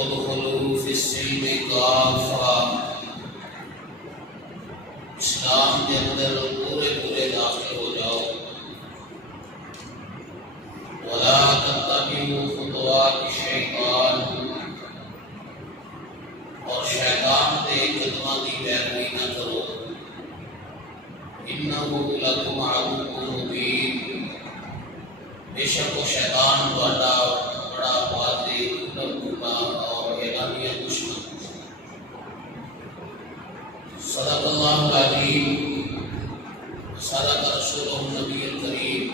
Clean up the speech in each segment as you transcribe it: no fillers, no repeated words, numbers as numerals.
ادخلوا فی السلم کافہ، اسلام کے اندر پورے داخل ہو جاؤ. ولا تتبعوا خطوات الشیطان، اور شیطان کے قدموں کی پیروی نہ کرو. انہ لکم عدو مبین، بے شک وہ شیطان بڑا واضح اور اعلانیہ دشمن. صدق اللہ العظیم، صدق رسولہ النبی الکریم،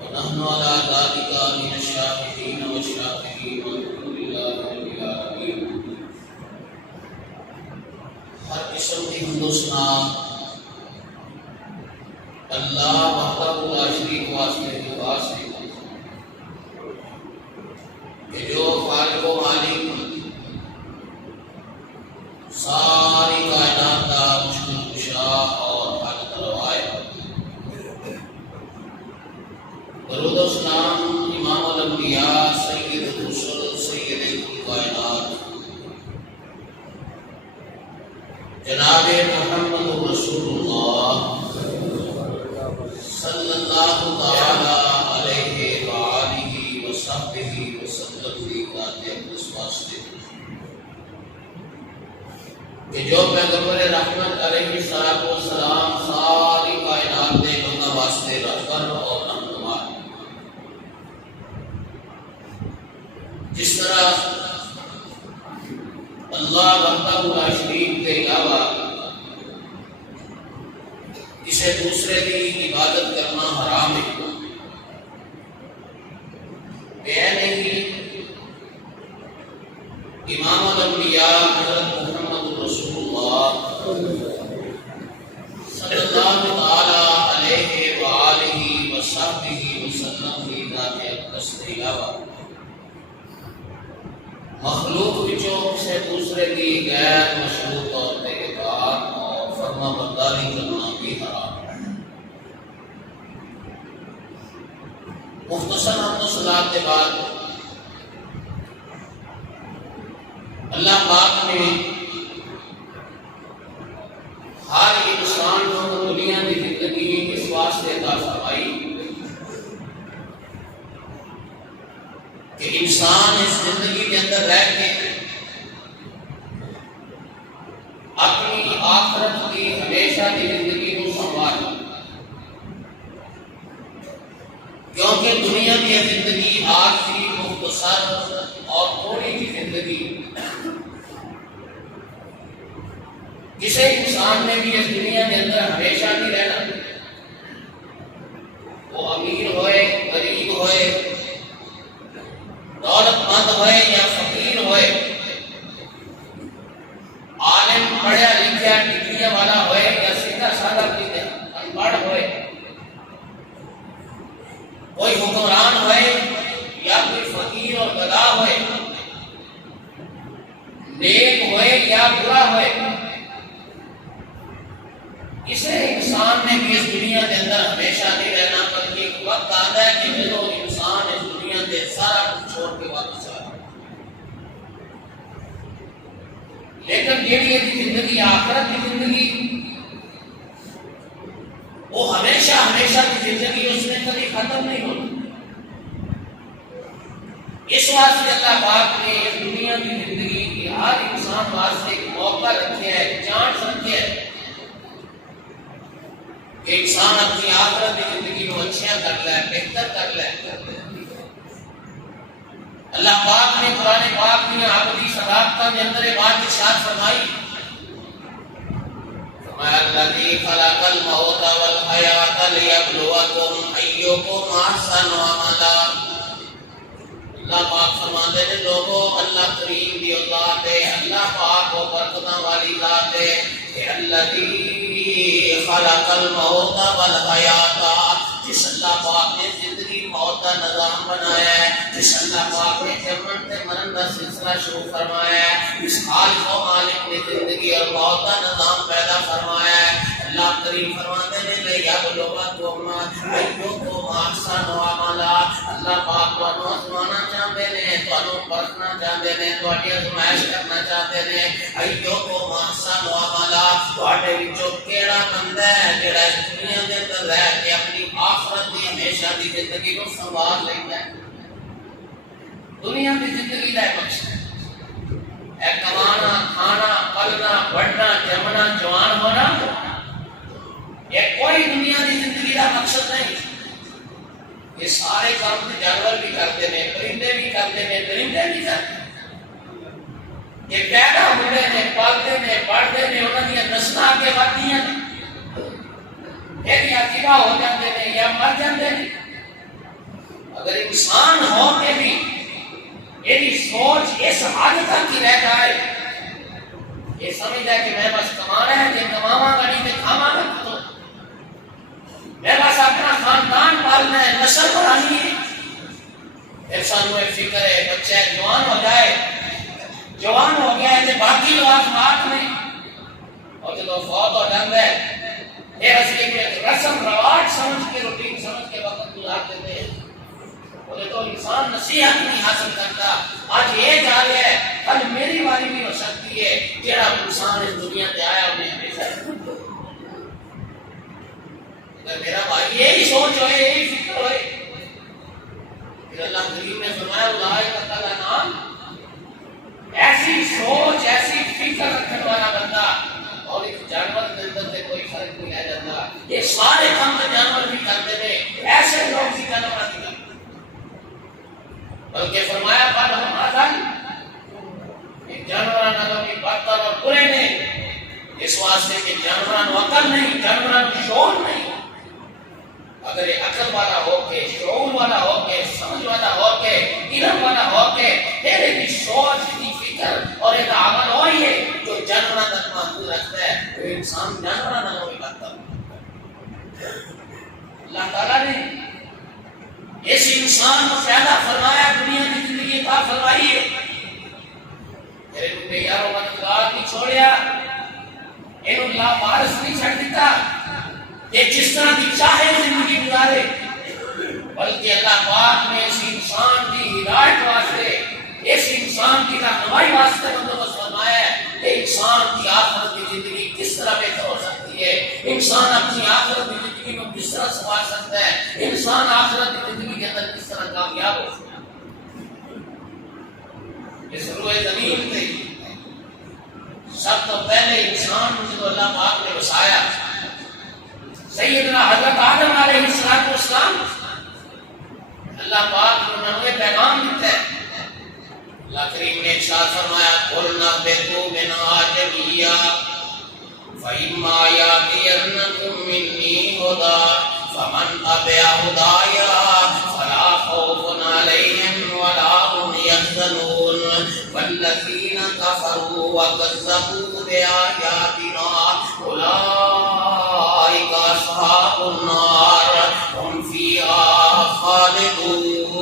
ونحن علی ذلک من الشاہدین والشاکرین والحمد للہ رب العالمین. ہر قسم کی حمد و ثنا اللہ وحدہ لا شریک واسطے کی واسطے کہ جو خالق و مالک ساری کائنات کا مشکل کشا اور حاجت روا ہے. درود و سلام امام الانبیاء سید الرسل سید الکائنات جناب محمد رسول اللہ صلی اللہ تعالی علیہ وآلہ وصحبہ وسلم کی ذات اقدس واسطے کہ جو پیغمبر رحمت علیہ السلام ساری کائنات کے لوگوں واسطے رہبر اور رہنما. جس طرح اللہ وحدہ لا شریک کے علاوہ کسی دوسرے کی عبادت کرنا حرام ہے. امام الانبیاء حضرت محمد رسول اللہ صلی اللہ تعالی علیہ وآلہ وصحبہ وسلم کی ذات اقدس کے علاوہ مخلوق وچوں کسی دوسرے کی غیر مشروط طور پہ اطاعت اور فرما برداری کرنا بھی حرام ہے. مختصر حمد و صلوات کے بعد اللہ پاک نے ہر انسان کو دنیا کی زندگی اس واسطے عطا فرمائی کہ انسان اس زندگی کے اندر رہ کے اپنی آخرت کی ہمیشہ کی زندگی کو سنبھالے. کیونکہ دنیا کی زندگی آخری مختصر اور تھوڑی سی زندگی. کسی انسان نے بھی اس دنیا کے اندر ہمیشہ نہیں رہنا. وہ امیر ہوئے غریب ہوئے دولت مند ہوئے یا فقیر ہوئے، عالم پڑھا لکھا ڈگریاں والا ہوئے یا سیدھا سادہ ان پڑھ ہوئے، کوئی حکمران ہوئے یا کوئی فقیر اور گدا ہوئے، نیک ہوئے یا برا ہوئے، اسے انسان نے بھی اس دنیا کے اندر ہمیشہ نہیں رہنا. بلکہ ایک وقت آتا ہے کہ جب انسان اس دنیا سے سارا کچھ چھوڑ کے واپس آئے. لیکن یہ زندگی آخرت کی زندگی وہ ہمیشہ کی زندگی اس میں کبھی ختم نہیں ہوتی. اس واسطے اللہ پاک نے اس دنیا کی زندگی کی ہر انسان واسطے ایک موقع رکھے ہے، چانس رکھے ہے کہ انسان اپنی آخرت کی زندگی کو اچھا کر لے، بہتر کر لے. اللہ پاک نے قرآن پاک میں عبدی صداقتہ کے اندر بات ارشاد فرمائی، فرمایا الذی خلق الموت والحیات لیبلوکم ایکم احسن عملا. اللہ پاک فرماتے ہیں لوگوں اللہ کریم کی ذات ہے، اللہ پاک و برکتاں والی ذات ہے کہ الذی خلق الموت والحیات، جس اللہ پاک نے زندگی موت کا نظام بنایا ہے، جس اللہ پاک نے جمن سے مرن کا سلسلہ شروع فرمایا ہے، اس خالق و مالک نے زندگی اور موت کا نظام پیدا فرمایا ہے. اللہ کریم فرماتے ہیں لیبلوکم ایکم احسن عملا، اللہ پاک تانوں آزمانا چاہتے ہیں، تانوں پرکھنا چاہتے ہیں، تہاڈی آزمائش کرنا چاہتے ہیں۔ ایکم احسن عملا، تہاڈے وچوں کیڑا بندہ ہے جڑا اس دنیا دے اندر رہ کے اپنی آخرت دی ہمیشہ دی زندگی کو سنوار لیندا ہے۔ دنیا کی زندگی کا مقصد ہے کمانا، کھانا، پلنا، بڑھنا، جمنا، جوان ہونا، یہ کوئی دنیا کی زندگی کا مقصد نہیں۔ یہ سارے کام تو جانور بھی کرتے ہیں، پرندے بھی کرتے ہیں، درندے بھی کرتے ہیں۔ یہ پیدا ہوتے ہیں، پالتے ہیں، بڑھتے ہیں، انہوں نے نسل آگے بڑھتی ہیں، یا کبا ہو جاتے ہیں یا مر جاتے ہیں۔ اگر انسان ہو کے بھی یہ سوچ اس حد تک ہی رہ جائے، یہ سمجھ ہے کہ میں بس کمانا ہے، کہ کماوا گا نہیں تو کھاوا گا، تو میں بس اپنا خاندان پالنا ہے، نسل بڑھانی ہے۔ پھر سانو ایک فکر ہے بچہ جوان ہو جائے، جوان ہو گیا ہے تو باقی لوگ بات میں، اور جب فوت ہو جاتا ہے پھر اصلی میں رسم رواج سمجھ کے، روٹین سمجھ کے وقت گزار دیتے ہیں۔ بولے تو انسان نصیحت نہیں حاصل کرتا، آج یہ جا رہا ہے کل میری باری بھی ہو سکتی ہے، جڑا انسان اس دنیا تے آیا انہیں ہمیشہ اگر میرا بھائی یہی سوچ ہوئے، یہی فکر ہوئے، پھر اللہ کریم نے فرمایا اولئک الذین، ایسی سوچ ایسی فکر رکھنے والا بندہ اور ایک جانور کے اندر سے کوئی فرق نہیں رہ جاتا۔ یہ سارے کام تو جانور بھی کرتے ہیں، ایسے لوگ بھی جانور نہیں کرتے، بلکہ فرمایا بادہم آزن، ایک جانوران اگر بدتر اور برے نہیں، اس واسطے کہ جانوران عقل نہیں، جانوران شعور نہیں۔ اگر یہ عقل والا ہو کے، شعور والا ہو کے، سمجھ والا ہو کے، علم والا ہو کے، پھر ایک سوچ کی فکر اور ایک عمل ہوئی ہے جو جانوران تک محدود رکھتا ہے، تو انسان جانوران نہ ہوئی کرتا۔ اللہ تعالیٰ نے اس انسان کو پیدا فرمایا، دنیا کی زندگی عطا فرمائی ہے، میرے بندے یارو مددگار نہیں چھوڑیا، انہوں اللہ وارث نہیں چھڑ دیتا کہ جس طرح کی چاہے زندگی گزارے، بلکہ اللہ پاک نے اس انسان کی ہدایت واسطے، اس انسان کی رہنمائی واسطے بندوبست فرمایا ہے کہ انسان کی آخرت کی زندگی کس طرح بہتر ہو سکتی ہے، انسان اپنی آخرت کی زندگی میں کس طرح سنوار سکتا ہے، انسان آخرت کی زندگی کے اندر کس طرح کامیاب ہو سکتا ہے۔ اس روئے زمین پہ سب تو پہلے انسان جو اللہ پاک نے بسایا، سیدنا حضرت آدم علیہ السلام، اللہ پاک نے انہیں پیغام دیتا ہے۔ اللہ کریم نے ارشاد فرمایا قُلْنَا اهْبِطُوا مِنْهَا جَمِيعًا فَإِمَّا يَأْتِيَنَّكُم مِّنِّي هُدًى فَمَن تَبِعَ هُدَايَ فَلَا خَوْفٌ عَلَيْهِمْ وَلَا هُمْ يَحْزَنُونَ وَالَّذِينَ كَفَرُوا وَكَذَّبُوا بِآيَاتِنَا أُولَٰئِكَ أَصْحَابُ النَّارِ هُمْ فِيهَا خَالِدُونَ۔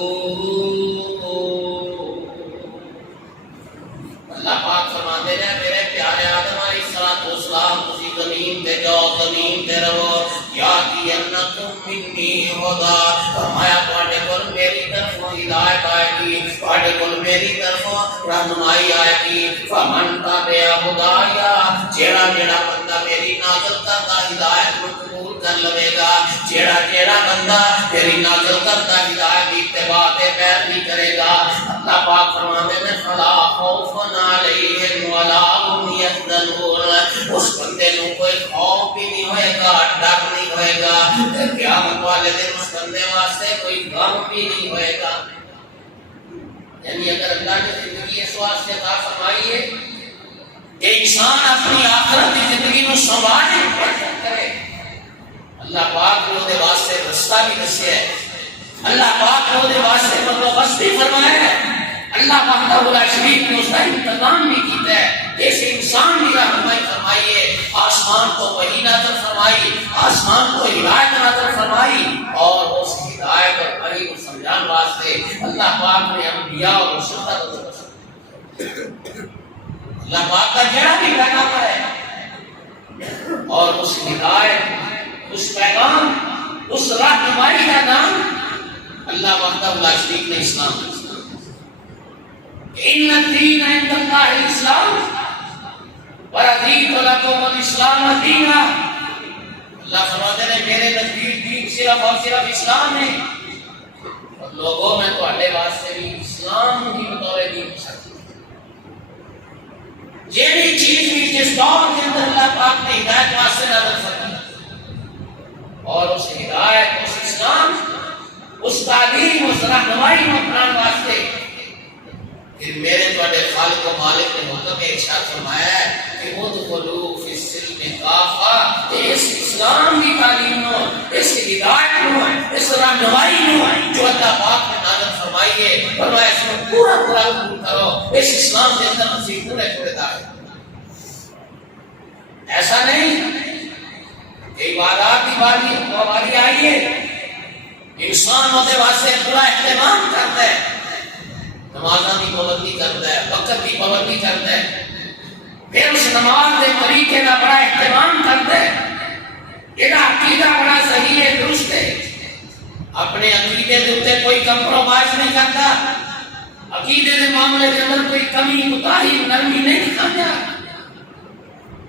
اللہ پاک فرماتے ہیں میرے پیارے آدم علیہ السلام، تسی زمین پہ جاؤ، زمین پہ رہو، یاتینکم منی ہدا، فرمایا تواڈے کول میری طرفوں ہدایت آئے گی، تواڈے کول میری طرفوں رہنمائی آئے گی۔ فمن تبع ہدایا، جیڑا جیڑا بندہ میری نازل کردہ ہدایت کو قبول کر لے گا، جیڑا جیڑا بندہ میری نازل کردہ ہدایت کی اتباع پیروی کرے گا، اللہ پاک فرماتے ہیں فلا خوف علیہم ولا هم يحزنون، اس بندے کو کوئی خوف بھی نہیں ہوئے گا، ڈر نہیں ہوئے گا، قیامت والے دن اس بندے واسطے کوئی غم بھی نہیں ہوئے گا۔ یعنی اگر اللہ نے زندگی اس واسطے عطا فرمائی ہے کہ انسان اپنی آخرت کی زندگی میں سنبھالے کرے، اللہ پاک نے اس واسطے رستہ بھی دسیا ہے، اللہ پاک نے اس واسطے بندوبست بھی فرمایا ہے، اللہ وحدہ لا شریک نے اس کا انتظام بھی کیتا ہے کہ اس انسان کی رہنمائی فرمائی ہے، آسمان کو وحی نازل فرمائی، آسمان کو ہدایت نازل فرمائی، اور اس ہدایت اور وحی کو سمجھان واسطے اللہ پاک نے انبیاء اور رسول کا بندوبست۔ اللہ پاک کا جڑا بھی پیغام ہے اور اس ہدایت، اس پیغام، اس رہنمائی کا نام اللہ وحدہ لا شریک نے اسلام ہے۔ ان الدین عند اللہ الاسلام ورضیت لکم الاسلام دینا۔ اللہ فرماتے ہیں میرے نزدیک دین صرف اور صرف اسلام ہے، اور لوگوں میں تواڈے واسطے بھی اسلام ہی بطور دین پسند ہے۔ یہ بھی چیز بھی جس دور کے اندر اللہ پاک نے ہدایت واسطے نازل فرمائی، اور اس ہدایت، اس اسلام، اس تعلیم، اس رہنمائی کو اپنانے واسطے پھر میرے تواڈے خالق و مالک نے حکم ارشاد فرمایا ہے کہ ادخلوا فی السلم کافہ، اس اسلام کی تعلیم نو، اس ہدایت نو، اس رہنمائی نو جو اللہ پاک نے نازل فرمائی ہے، فرمایا اس کو پورا پورا قبول کرو۔ اس اسلام کے اندر مزید پورے پورے داخل، ایسا نہیں کہ عبادات کی باری آئی ہے انسان ہوتے واسطے پورا اہتمام کرتا ہے، نمازاں کی پابندی کرتا ہے، وقت کی پابندی کرتا ہے، پھر اس نماز کے طریقے کا بڑا اہتمام کرتا ہے، یہ عقیدہ بڑا صحیح ہے، درست ہے، اپنے عقیدے کے اوپر کوئی کمپرومائز نہیں کرتا، عقیدے کے معاملے کے اندر کوئی کمی، کوتاہی، نرمی نہیں دکھاتا،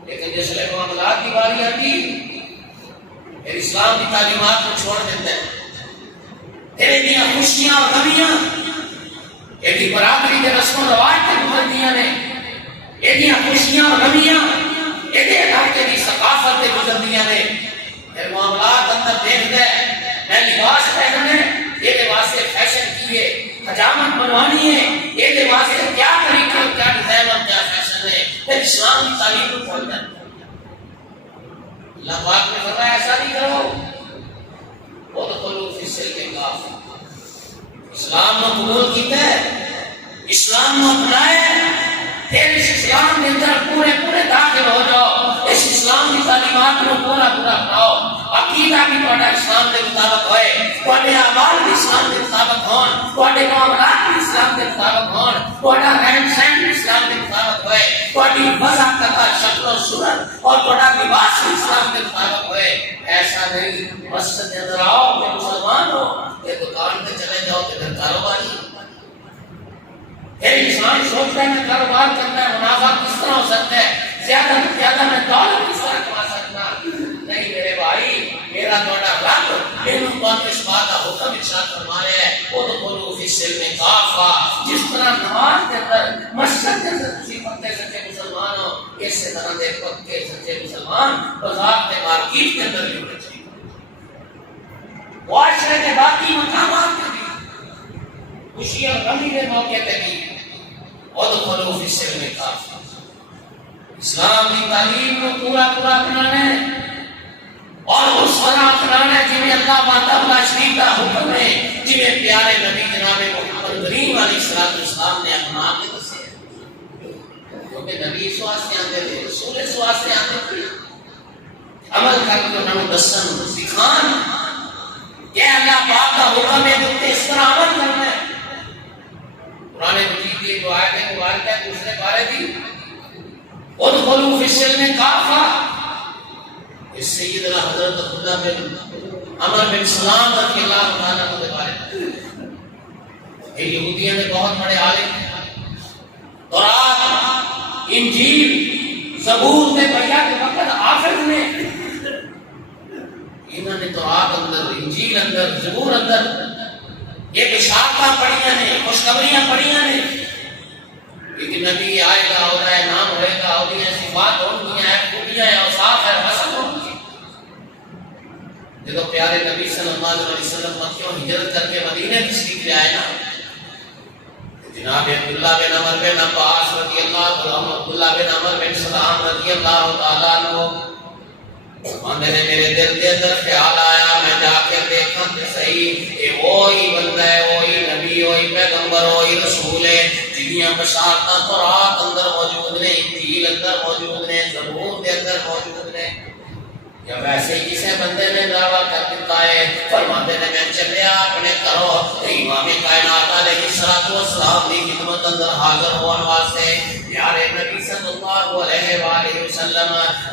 لیکن جس لئے معاملات کی باری آتی پھر اسلام کی تعلیمات کو چھوڑ دیتا ہے، پھر یہ خوشیاں اور غمیاں، یہ برادری کے رسم و رواج کے گزرتیاں نے، یہ خوشیاں اور غمیاں، یہ علاقے کی ثقافت کے گزرتیاں نے، پھر معاملات اندر دیکھتے ہیں میں لباس پہننے، یہ لباس سے فیشن کیے، حجامت بنوانی ہے، یہ لباس سے کیا طریقہ، کیا ڈیزائن اور کیا فیشن ہے، پھر اسلام کی تعلیم کو کھول کر اللہ پاک نے فرمایا ایسا نہیں کرو، ادخلوا فی السلم کافہ، اسلام کو قبول کیتا ہے، اسلام کو اپنایا، پھر اس اسلام کے اندر پورے پورے داخل ہو جاؤ، اس اسلام کی تعلیمات کو پورا پورا اپناؤ، عقیدہ بھی تھوڑا اسلام کے مطابق ہوئے، تھوڑے اعمال بھی اسلام کے مطابق ہون، تھوڑے معاملات بھی اسلام کے مطابق ہون، تھوڑا رہن سہن بھی اسلام کے مطابق ہوئے، تھوڑی وضع کرتا شکل و صورت اور تھوڑا لباس بھی اسلام کے مطابق ہوئے۔ ایسا نہیں مسجد کے اندر آؤ کہ مسلمان ہو، کہ دکان پہ چلے جاؤ کہ گھر کاروباری، پھر انسان سوچتا ہے میں کاروبار کرنا ہے، منافع کس طرح ہو سکتا ہے، زیادہ سے زیادہ میں دولت کس طرح کما سکتا، نہیں میرے بھائی، میرا تھوڑا رب ان بات اس بات کا حکم ارشاد فرما رہے ہیں ادخلوا فی السلم کافہ، جس طرح نماز کے اندر مسجد کے اندر کسی پکے سچے مسلمان ہو، اس طرح کے پکے سچے مسلمان بازار کے مارکیٹ کے اندر بھی ہونے چاہیے، معاشرے کے باقی مقامات کے بھی، خوشی اور غمی کے موقع پہ بھی ادخلوا فی السلم کافہ، اسلام کی تعلیم کو پورا پورا اپنانا ہے، اور اس طرح اپنانا ہے جنہیں اللہ وحدہ لا شریک کا حکم ہے، جنہیں پیارے نبی جناب محمد کریم علیہ السلام نے اپنا کے دسے، کیونکہ نبی اس واسطے آتے تھے، رسول اس واسطے آتے تھے، عمل کر کے انہوں نے دسن سکھان کہ اللہ پاک کا حکم ہے کہ اس طرح عمل کرنا ہے۔ قرآن مجید کی جو آیت مبارکہ دوسرے پارے دی ادخلوا فی السلم کافہ، اس سیدنا حضرت عبداللہ بن عمر بن سلام رضی اللہ تعالیٰ عنہ کے بارے میں، یہ یہودیوں نے بہت بڑے عالم ہیں، تورات، انجیل، زبور میں بیا کے وقت حافظ نے، انہوں نے تورات اندر، انجیل اندر، زبور اندر یہ بشارتاں پڑھیاں نے، خوشخبریاں پڑھیاں نے کہ نبی آئے گا، اور ہے نام ہوئے گا، اور یہ صفات ہوں گی، ہے خوبیاں ہیں، اوصاف ہے، حسن ہوں گی۔ جب پیارے نبی صلی اللہ علیہ وسلم مکہ ہجرت کر کے مدینے تشریف لے آئے نا، جناب عبداللہ بن عمر بن عباس رضی اللہ عنہ، عبداللہ بن عمر بن سلام رضی اللہ تعالیٰ عنہ، میرے دل کے اندر خیال آیا میں جا کے دیکھا کہ صحیح یہ وہی بندہ ہے، وہی نبی، وہی پیغمبر، وہی رسول ہے جنیاں بشارتاں تورات اندر موجود نے، انجیل اندر موجود نے، زبور کے اندر موجود نے، یا ویسے ہی کسی بندے نے دعویٰ کر دیتا ہے۔ فرماتے نے میں چلیا اپنے گھروں امام کائنات علیہ السلام کی خدمت اندر حاضر ہون واسطے، پیارے نبی صلی اللہ علیہ وآلہ وسلم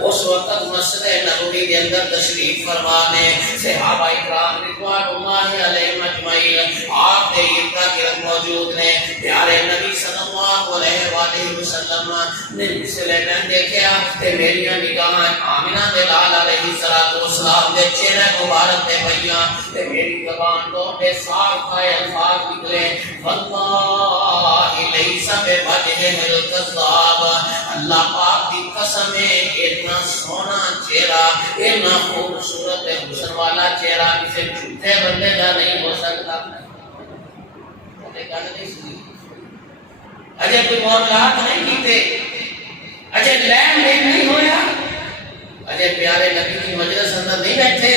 اس وقت مسجد نبوی کے اندر تشریف فرما نے صحابہ اکرام رضوان اللہ علیہم اجمعین آپ کے ارد گرد موجود نے. پیارے نبی صلی اللہ علیہ وآلہ وسلم نے مسئلے میں دیکھا کہ میری نگاہ آمنہ دے لال علیہ السلام دے چہرے مبارک دے پئیاں تے میری زبان تو بے صاف کھائے الفاظ نکلے واللہ لیس بوجہ الکذاب. اللہ پاک کی قسم ہے اتنا سونا چہرہ اتنا خوبصورت حسن والا چہرہ کسی جھوٹے بندے کا نہیں ہو سکتا. اجے کوئی معاملات نہیں کیتے, اجے لین دین نہیں ہویا, اجے پیارے نبی کی مجلس اندر نہیں بیٹھے,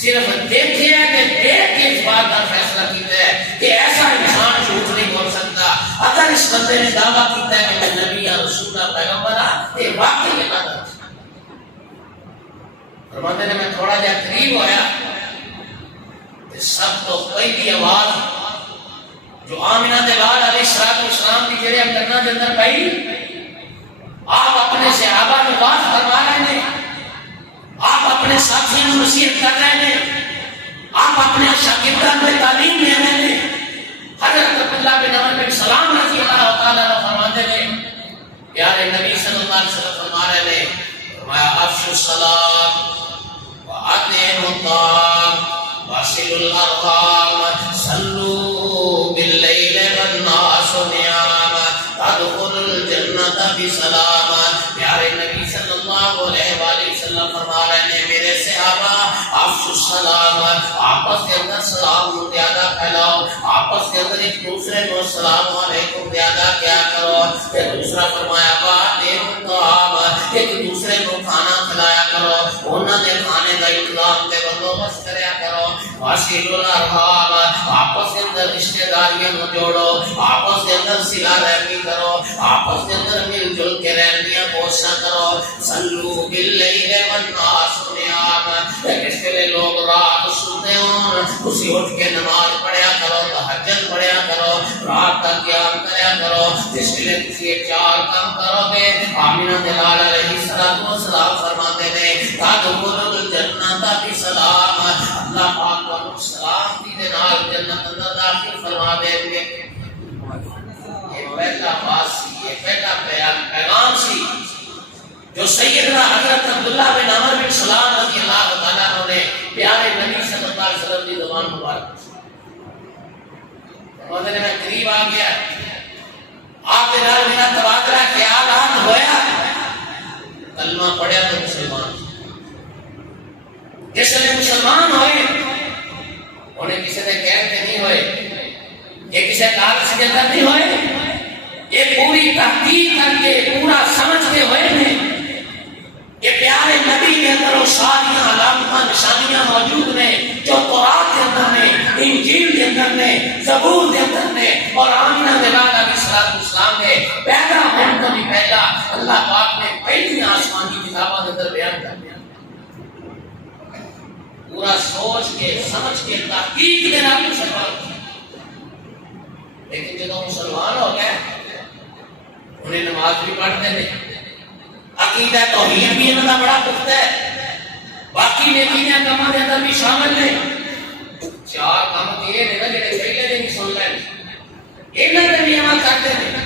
صرف دیکھے کہ دیکھ کے اس بات کا فیصلہ کیتا ہے کہ ایسا انسان جھوٹ نہیں بول سکتا. اگر اس بندے نے دعویٰ کیتا ہے کہ میں نبی یا رسول یا پیغمبر ہوں یہ واقعی یہ بات ہے. فرماتے نے میں تھوڑا جا قریب ہویا کہ سب تو پہلی آواز جو آمنہ دے لال علیہ السلام کی جڑے کرنا دے اندر پئی, آپ اپنے صحابہ میں بات فرما رہے ہیں, آپ اپنے ساتھیوں میں نصیحت کر رہے ہیں, آپ اپنے شاگردان میں تعلیم دے رہے ہیں. حضرت عبداللہ بن عمر بن سلام رضی اللہ تعالیٰ عنہ فرماتے ہیں پیارے نبی صلی اللہ علیہ وسلم فرما رہے ہیں فرمایا افشوا السلام وأطعموا الطعام واصلوا الأرحام صلوا بالليل والناس نيام تدخلوا الجنة بسلام. پیارے نبی صلی اللہ علیہ وآلہ وسلم فرما رہے ہیں میرے صحابہ افشوا السلام, آپس کے اندر سلام زیادہ پھیلاؤ, آپس کے اندر ایک دوسرے کو السلام علیکم زیادہ کیا کرو. پھر دوسرا فرمایا وأطعموا الطعام, ایک دوسرے کو کھانا کھلایا کرو, انہوں نے کھانے کا انتظام کے بندوبست کریا کرو. واصلوا الارحام, آپس کے اندر رشتہ داریاں کو جوڑو, آپس کے اندر صلہ رحمی کرو, آپس کے اندر مل جل کے رہنیاں کوشاں کرو. صلوا باللیل والناس نیام, اس کے لئے لوگ رات سنتے ہوں اسی اٹھ کے نماز پڑھیا کرو, تہجد پڑھیا کرو, رات تک قیام کریا کرو. جس کے لئے کسی چار کام کرو گے آمنہ دلال علیہ السلام فرماتے ہیں تدخلوا الجنة بسلام, اللہ پاک کو سلام کی نال جنت اندر داخل فرما دیں گے. یہ پہلا بات سی, یہ پہلا پیغام سی جو سیدنا حضرت عبداللہ بن عمر بن سلام رضی اللہ تعالیٰ عنہ نے پیارے نبی صلی اللہ علیہ وسلم کی زبان مبارک فرماتے ہیں میں قریب آ گیا, آپ کے نال میرا تبادلہ خیالات ہویا, کلمہ پڑھیا تو مسلمان. جس نے مسلمان ہوئے انہیں کسی نے کہہ کے نہیں ہوئے, یہ کسی کاغذ کے اندر نہیں ہوئے, یہ پوری تحقیق کر کے پورا سمجھتے ہوئے ہیں کہ پیارے نبی کے اندر وہ ساری علامات نشانیاں موجود ہیں جو تورات کے اندر نے, انجیل کے اندر نے, زبور کے اندر نے اور آمنہ دلال علیہ السلام نے پیدا ہونے تو نہیں پہلا اللہ پاک نے پہلی آسمان کی کتابوں کے اندر بیان کر دیا. پورا سوچ کے سمجھ کے تحقیق کے نام مسلمان. لیکن جب مسلمان ہو گئے انہیں نماز بھی پڑھتے ہیں, عقیدہ توحید بھی انہوں کا بڑا پختہ ہے, باقی نیکیاں کاموں کے اندر بھی شامل ہیں. چار کام یہ ہیں نا جڑے پہلے دن ہی سن لیں, انہوں نے بھی عمل کرتے ہیں.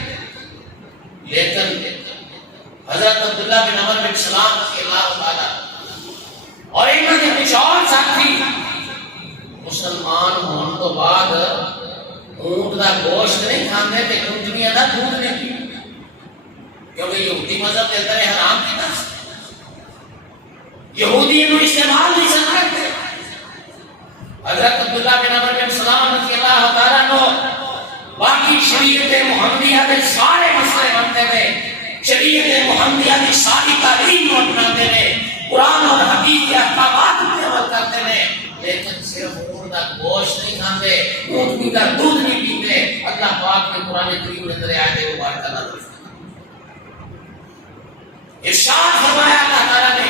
لیکن حضرت عبداللہ بن عمر بن سلام رضی اللہ تعالیٰ اور انہوں نے کچھ اور ساتھی مسلمان ہونے تو بعد اونٹ کا گوشت نہیں کھانے تے اونٹنیاں دا دودھ نہیں پی, کیونکہ یہودی مذہب کے اندر حرام کیتا, یہودی انہوں استعمال نہیں سکتے. حضرت عبداللہ بن عمر بن سلام رضی اللہ تعالیٰ عنہ باقی شریعت محمدیہ کے سارے مسئلے بنتے ہیں, شریعت محمدیہ کی ساری تعلیم کو اپناتے ہیں, قرآن اور حدیث کے احکامات پر عمل کرتے ہیں, لیکن صرف اونٹ کا گوشت نہیں کھاتے, اونٹنی کا دودھ نہیں پیتے. اللہ پاک نے قرآن کریم میں اندر آیت مبارکہ نازل فرمائی, ارشاد فرمایا اللہ تعالیٰ نے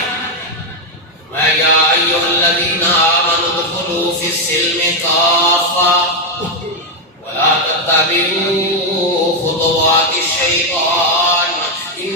یا ایھا الذین آمنوا ادخلوا فی السلم کافۃ ولا تتبعوا خطوات الشیطان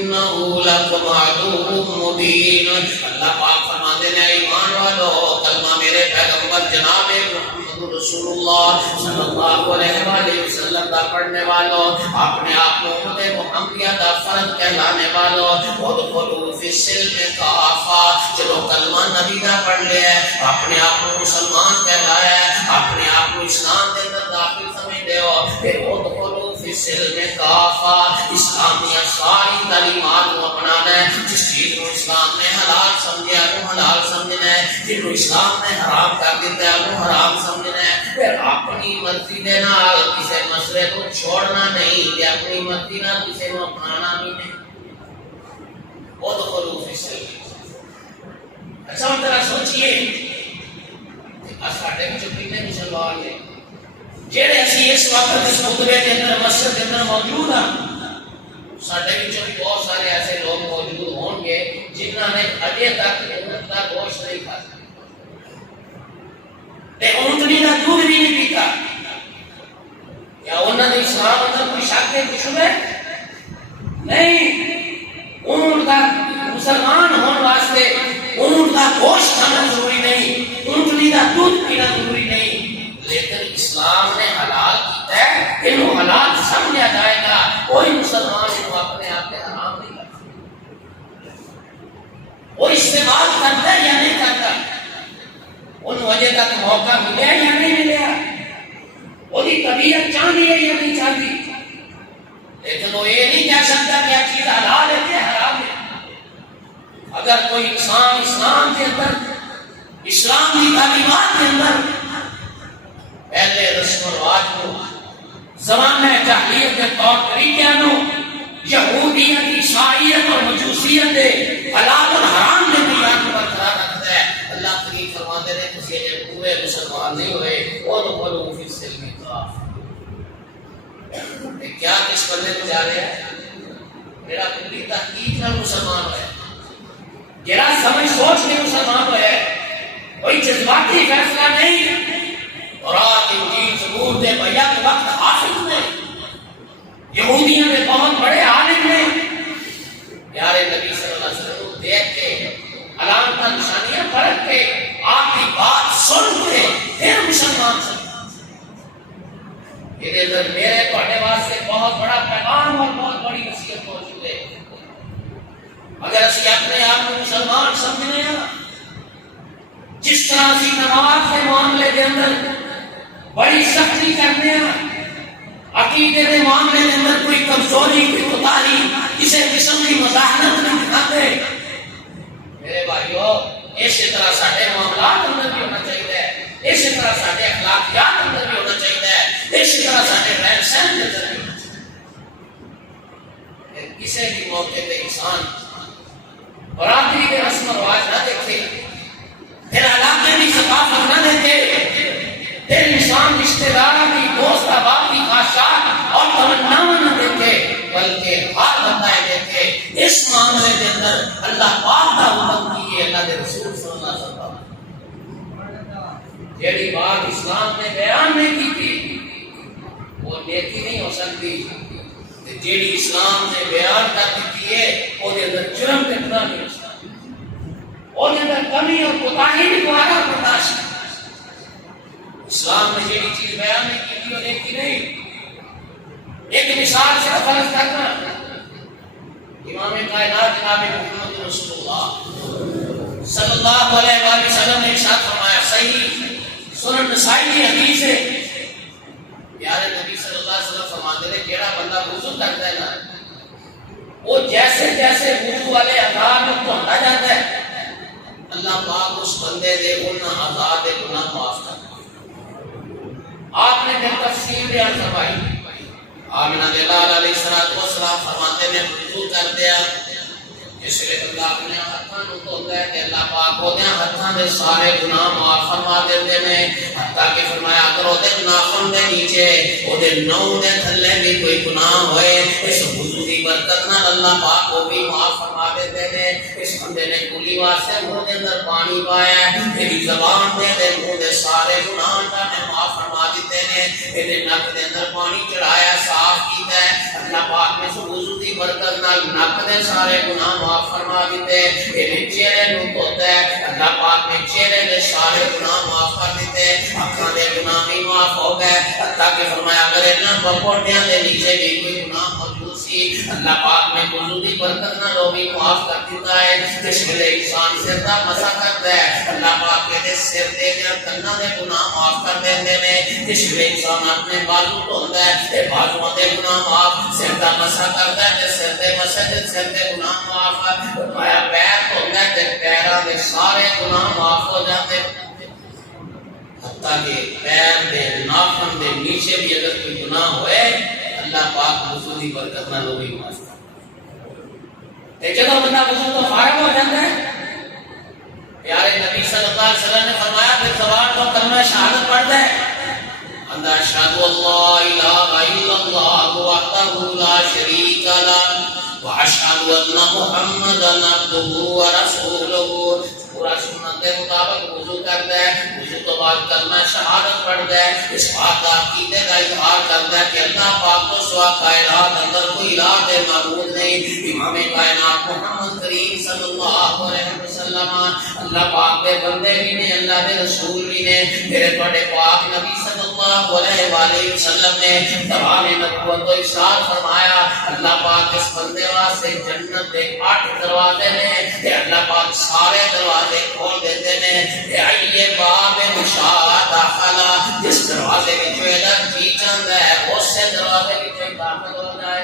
انه لکم عدو مبین. اللہ پاک فرماتے ہیں ایمان والو کلمہ میرے پیغمبر جناب محمد رسول اللہ صلی اللہ علیہ وآلہ وسلم کا پڑھنے والوں، اپنے آپ کو امت محمدیہ کا فرد کہلانے والوں، ادخلوا فی السلم کافہ، چلو کلمہ نبی کا پڑھ لیا ہے، اپنے آپ کو مسلمان کہلایا ہے، اپنے آپ کو اسلام کے اندر داخل سمجھتے ہو، پھر ادخلوا فی السلم کافہ، اسلامیہ ساری تعلیمات کو اپنانا ہے. جس چیز کو اسلام نے حلال سمجھا وہ حلال سمجھنا ہے، جن کو اسلام نے حرام کر دیتا ہے وہ حرام سمجھنا ہے. پھر اپنی مرضی دے نال کسی مسئلے کو چھوڑنا نہیں کہ اپنی مرضی نہ کسی کو اپنانا بھی نہیں. ادخلوا فی السلم. اچھا ذرا سوچئے ساڈے وچ کتنے مسلمان نے جہے اسی اس وقت اس خطبے کے اندر مسجد کے اندر موجود ہیں. ساڈے وچ بھی بہت سارے ایسے لوگ موجود ہوں گے جنہاں نے ابھی تک اونٹ کا گوشت نہیں کھایا تے اونٹنی کا دودھ بھی نہیں پیتا. کیا انہوں نے اسلام اندر کوئی شک ہے کچھ ہے؟ نہیں. اونٹ کا مسلمان ہونے واسطے اونٹ کا گوشت کھانا ضروری نہیں، اونٹنی کا دودھ پینا ضروری نہیں، لیکن اسلام نے حلال کیتا ہے، انہوں حلال سمجھا جائے گا. کوئی مسلمان انہوں اپنے آپ کے حرام نہیں کرتا. وہ استعمال کرتا ہے یا نہیں کرتا، ان وجہ تک موقع ملیا یا نہیں ملیا، وہی طبیعت چاہتی ہے یا نہیں چاہتی، لیکن وہ یہ نہیں کہہ سکتا کہ یہ چیز حلال ہے کہ حرام ہے. اگر کوئی انسان اسلام کے اندر، اسلام کی تعلیمات کے اندر پہلے رسم و رواج کو، زمانہ جاہلیت کے طور طریقے نو، یہودیت، عیسائیت اور مجوسیت دے حلال اور حرام دے بیان کو برقرار رکھتا ہے. اللہ کریم فرماتے ہیں کہ یہ پورے مسلمان نہیں ہوئے ادخلوا فی السلم کافہ. کیا کس بندے میں جا رہے ہیں میرا پوری تحقیق نہ مسلمان ہے، میرا سمجھ سوچ کے مسلمان ہے، کوئی جذباتی فیصلہ نہیں. قرآن انجیل زبور دے بیان وقت حافظ نے، یہودیوں نے بہت بڑے عالم نے، پیارے نبی صلی اللہ علیہ وسلم کو دیکھ کے علامات نشانیاں پرکھ کے آپ کی بات سن کے پھر مسلمان سے یہ اندر میرے پڑھنے واسطے بہت بڑا پیغام اور بہت بڑی نصیحت موجود ہے. اگر اسی اپنے آپ کو مسلمان سمجھنے ہیں، جس طرح اسی نماز کے معاملے کے اندر بڑی سختی کرنے ہیں، عقیدے کے معاملے کے اندر کوئی کمزوری، کوئی کوتاہی، کسی قسم کی مزاحمت نہیں دکھاتے، میرے بھائیو اسی طرح سارے معاملات اندر بھی ہونا چاہیے، اسی طرح سارے اخلاقیات اندر بھی ہونا چاہیے، اسی طرح سارے رہن سہن کے اندر بھی ہونا چاہیے. کسی بھی موقع پہ انسان برادری کے رسم و رواج نہ دیکھے، پھر علاقے کی ثقافت نہ دیکھے، پھر انسان رشتے دار کی، دوست احباب کی خواہشات اور تمناؤں نہ دیکھے، بلکہ ہر بندہ دیکھے اس معاملے کے اندر اللہ پاک کا حکم کی ہے، اللہ کے رسول صلی اللہ علیہ وسلم جیڑی بات اسلام نے بیان نہیں کی تھی وہ نیکی نہیں ہو سکتی، جیڑی اسلام نے بیان کر دی ہے وہ اندر جرم کتنا نہیں ہو سکتا، وہ اندر کمی اور کوتاہی بھی دوبارہ برداشت. اسلام نے جیڑی چیز بیان نہیں کی تھی وہ نیکی نہیں. ایک مثال سے فرض کرنا، امام کائنات جناب محمد رسول اللہ صلی اللہ علیہ وآلہ وسلم نے ارشاد فرمایا، صحیح سنن نسائی کی حدیث ہے، پیارے نبی صلی اللہ علیہ وسلم فرماتے ہیں جیڑا بندہ وضو کرتا ہے نا، وہ جیسے جیسے وضو والے اعضاء میں دھوتا جاتا ہے، اللہ پاک اس بندے دے ان اعضاء دے گناہ معاف کرتا ہے. آپ نے جب تفصیل بیان فرمائی، آمنہ دلال علیہ السلام فرماتے ہیں وضو کر دیا، جس لئے اللہ اپنے ہاتھاں نو دھوتا ہے کہ اللہ پاک وہ دے ہاتھاں دے سارے گناہ معاف فرما دیتے ہیں. حتیٰ کہ فرمایا اگر وہ دے ناخن دے نیچے وہ دے نو دے تھلے بھی کوئی گناہ ہوئے اس وضو دی برکت نال اللہ پاک کو بھی معاف فرما دیتے ہیں. اس بندے نے کلی واسطے منہ کے اندر پانی پایا ہے, تیری زبان دے منہ دے سارے گناہ نے معاف فرما دیتے ہیں. تیرے نک دے اندر پانی چڑھایا, صاف کیتا ہے, اللہ پاک نے وضو دی برکت نال نک دے سارے گناہ معاف فرما دیتے. تیرے چہرے نو دھوتا ہے, اللہ پاک نے چہرے دے سارے گناہ معاف کر دیتے. اکھاں دے گناہ بھی معاف ہو گئے. اللہ کے فرمایا اگر انہاں بپوٹیاں دے نیچے بھی کوئی گناہ موجود سی, اللہ پاک نے وضو دی برکت نال وہ بھی معاف کر دیتا ہے. جس ویلے انسان سر دا مسح کرتا ہے, اللہ پاک دے سر دے کناں دے گناہ معاف کر دیندے نے. جس ویلے انسان اپنے بازو دھوندا ہے تے بازو دے گناہ معاف, سر دا مسح کرتا ہے تے سر دے مسح تے سر دے گناہ معاف. فرمایا پیر دھوندا ہے تے پیراں دے سارے گناہ معاف ہو جاندے. حتیٰ کہ پیر دے ناخن دے نیچے بھی اگر کوئی گناہ ہوئے, اللہ پاک وضو دی برکت نال وہ بھی معاف کر. تے جدوں بندہ وضو تو فارغ ہو جاتا ہے, پیارے نبی صلی اللہ علیہ وسلم نے فرمایا پھر زبان تو کلمہ شہادت پڑھتا ہے, اندر اشہد اللہ الہ الا اللہ وحدہ لا شریک لہ واشہد ان محمدا عبدہ ورسولہ. پورا سنت کے مطابق وضو کرتا ہے, وضو تو بعد کلمہ شہادت پڑھتا ہے, اس بات کا عقیدے کا اظہار کرتا ہے کہ اللہ پاک کو سوا کائنات اندر کوئی الہ معبود نہیں. امام کائنات محمد کریم صلی اللہ علیہ وسلم اللہ پاک کے بندے بھی نے, اللہ کے رسول بھی نے. میرے بڑے پاک نبی صلی اللہ علیہ وآلہ وسلم نے تمام نبوت کو ارشاد فرمایا, اللہ پاک اس بندے واسطے جنت کے 8 دروازے نے, کہ اللہ پاک سارے دروازے کھول دیتے ہیں. آئیے باب مشاء داخلہ, جس دروازے میں جو ادھر جی چاہتا ہے اس سے دروازے میں جو داخل ہو جائے.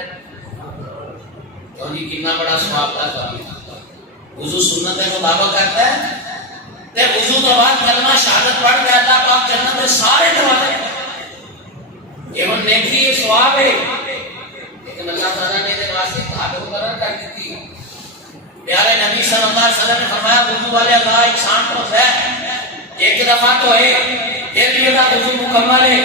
تو یہ کتنا بڑا ثواب کا کام ہے. وضو سنت کے مطابق کرتا ہے تے وضو تو بعد کلمہ شہادت پڑھ کے اللہ پاک جنت کے سارے دروازے, یہ وہ نیکی ثواب ہے. لیکن اللہ تعالیٰ نے اس واسطے حد مقرر کر دی. پیارے نبی صلی اللہ علیہ وسلم نے فرمایا وضو والے اللہ انسان کو ہے, ایک دفعہ تو ہے پھر بھی وہ وضو مکمل ہے,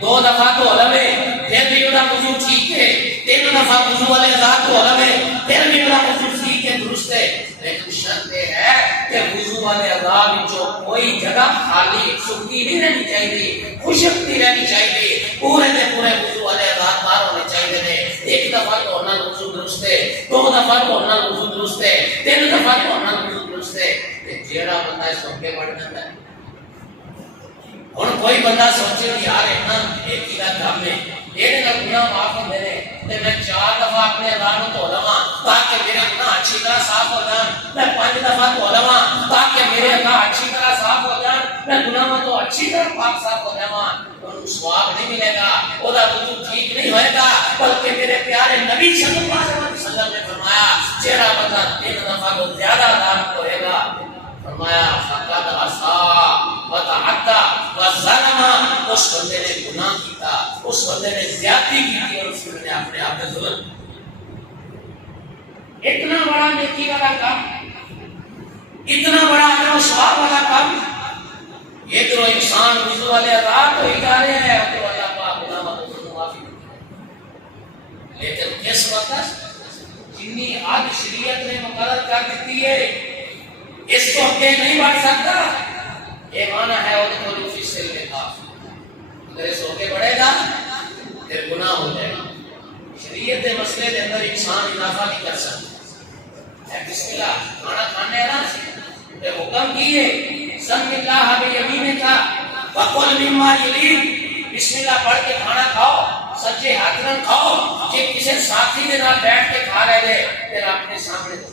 2 دفعہ تو علم ہے پھر بھی وہ وضو ٹھیک ہے, 3 دفعہ وضو والے اللہ کو علم ہے پھر بھی وہ وضو ٹھیک ہے, درست ہے. لیکن شرط یہ ہے کہ وضو والے اللہ میں جو کوئی جگہ خالی سکی نہیں رہنی چاہیے, خشک نہیں رہنی چاہیے, پورے کے پورے وضو والے اللہ پار ہونے چاہیے. ایک دفعہ تو ہونا وضو درست ہے, 2 دفعہ تو ہونا وضو درست ہے, 3 دفعہ تو ہونا وضو درست ہے. جیڑا بندہ اس کو کے بڑھ جاتا ہے. اور کوئی بندہ سوچے کہ یار اتنا ایک ہی کام ہے, یہ نہ گناہ معاف ہو میرے, تے میں 4 دفعہ اپنے اللہ کو تو لواں تاکہ میرے گناہ اچھی طرح صاف ہو جائیں, میں 5 دفعہ تو لواں تاکہ میرے اللہ اچھی طرح صاف ہو جائیں, میں گناہوں تو اچھی طرح پاک صاف ہو جاواں. ان ثواب نہیں ملے گا, اودا وضو ٹھیک نہیں ہوئے گا. بلکہ میرے پیارے نبی صلی اللہ علیہ وسلم نے فرمایا چہرہ بندہ 3 دفعہ کو زیادہ عذاب ہوئے گا. فرمایا فقط عصا وتعدى وظلم, اس بندے نے گناہ کیتا, اس بندے نے زیادتی کی تھی اور اس نے اپنے آپ پہ ظلم. اتنا بڑا نیکی والا کام, اتنا بڑا اجر و ثواب والا کام, یہ تو انسان وضو والے رات ہو جا رہے ہیں تو اللہ پاک گناہ کو معافی. لیکن کس وقت جنی حد شریعت نے مقرر کر دیتی ہے اس کو آگے نہیں بڑھ سکتا. یہ معنی ہے ادخلوا فی السلم کافہ, اگر اس کو آگے بڑھے گا پھر گناہ ہو جائے گا. شریعت کے مسئلے کے اندر انسان اضافہ نہیں کر سکتا. بسم اللہ کھانا کھانے نا تے حکم کیے سم اللہ بیمینک وکل مما یلیک, بسم اللہ پڑھ کے کھانا کھاؤ, سچے ہاتھ نال کھاؤ. جے کسی ساتھی کے نال بیٹھ کے کھا رہے تھے پھر اپنے سامنے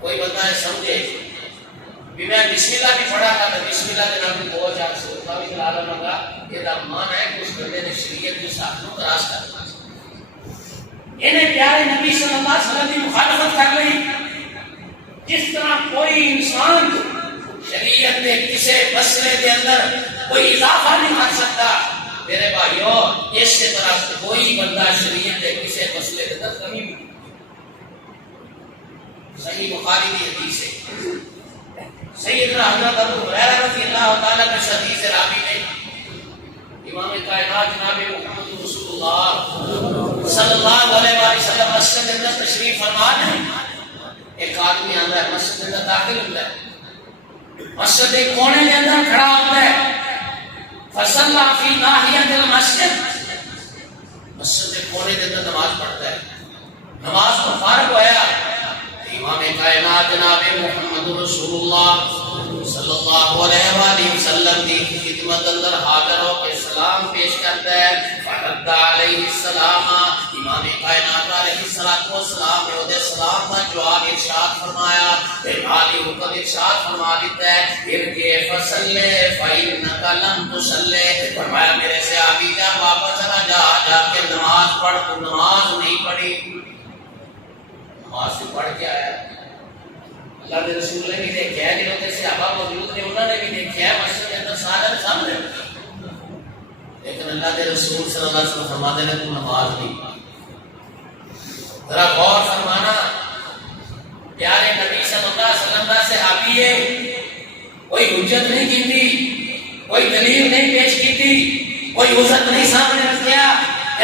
کوئی بندہ ہے سمجھے بھی میں بسم اللہ بھی پڑھا تھا تو بسم اللہ کے نام 2000 سورہ بھی چلا رہا گا. یہ دا مان ہے کہ اس بندے نے شریعت کی ساتھوں تراش کر دیا, انہیں پیارے نبی صلی اللہ علیہ وسلم کی مخالفت کر لی. جس طرح کوئی انسان شریعت میں کسی مسئلے کے اندر کوئی اضافہ نہیں کر سکتا, میرے بھائیو اس طرح کوئی بندہ شریعت کے کسی مسئلے کے اندر کمی بھی. صحیح بخاری کی حدیث ہے, سیدنا حضرت ابو ہریرہ رضی اللہ تعالیٰ کے حدیث راوی نے امام کائنات جناب محمد رسول اللہ صلی اللہ مسجد کے اندر تشریف فرما نہیں، ایک آدمی آتا ہے مسجد کے اندر داخل ہوتا ہے، مسجد کے کونے کے اندر کھڑا ہوتا ہے، فصلی فی ناحیۃ المسجد، مسجد کے کونے کے اندر نماز پڑھتا ہے، نماز کو فارغ ہوا، امام کائنات جناب محمد رسول اللہ صلی اللہ علیہ وآلہ وسلم کی خدمت اندر حاضر ہو کے سلام پیش کرتا ہے، فرد علیہ السلام، امام کائنات علیہ السلام نے وہ سلام کا جواب ارشاد فرمایا، عالی حکم ارشاد فرما دیتا ہے، ارجع فصلی فإنک لم تصلی، فرمایا میرے صحابی جا واپس جا کے نماز پڑھ، تو نماز نہیں پڑھی، نماز سے پڑھ کے آیا۔ اللہ کے رسول نے بھی دیکھا ہے، جنہوں نے صحابہ موجود نے انہوں نے بھی دیکھا ہے، مسجد کے اندر سارے سامنے، لیکن اللہ کے رسول صلی اللہ علیہ وسلم فرماتے ہیں تو نماز نہیں پڑھی۔ ذرا غور فرمانا، پیارے نبی صلی اللہ علیہ وسلم کا صحابی ہے، کوئی حجت نہیں کی تھی، کوئی دلیل نہیں پیش کی تھی، کوئی عذر نہیں سامنے رکھیا،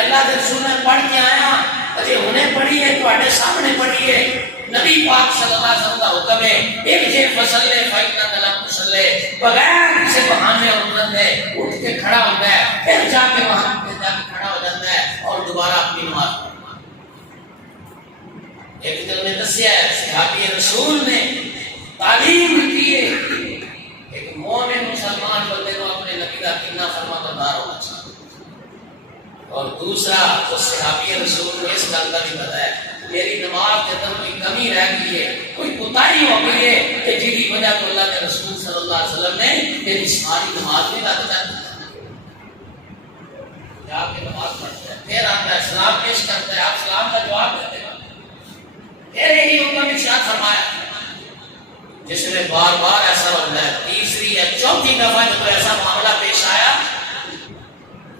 اللہ کے رسول نے پڑھ کے آیا، اجے انہیں پڑھی ہے تو آٹے سامنے پڑھی ہے، نبی پاک صلی اللہ علیہ وسلم کا حکم ہے، ایک جے فصلے فائدہ لم تصلے، بغیر کسی بہانے اور عذر ہے اٹھ کے کھڑا ہوتا ہے، پھر جا کے وہاں پہ جا کے کھڑا ہو جاتا ہے اور دوبارہ اپنی نماز پڑھتا ہے۔ ایک دن نے دسیا ہے صحابی رسول نے تعلیم کی ہے، ایک مومن مسلمان بندے کو اپنے نبی کا کتنا فرما بردار ہونا چاہیے، اور دوسرا تو صحابی رسول نے اس گل کا بھی بتایا میری نماز کے اندر کوئی کمی رہ گئی ہے، کوئی کوتاہی ہو گئی ہے کہ جس کی وجہ کو اللہ کے رسول صلی اللہ علیہ وسلم نے میری ساری نماز میں رد کر دی، آپ کی نماز پڑھتا ہے، پھر آتا ہے سلام پیش کرتا ہے، آپ سلام کا جواب دیتے ہیں، پھر یہی حکم ارشاد فرمایا، جس میں بار بار ایسا ہوتا ہے، تیسری یا چوتھی دفعہ جب ایسا معاملہ پیش آیا،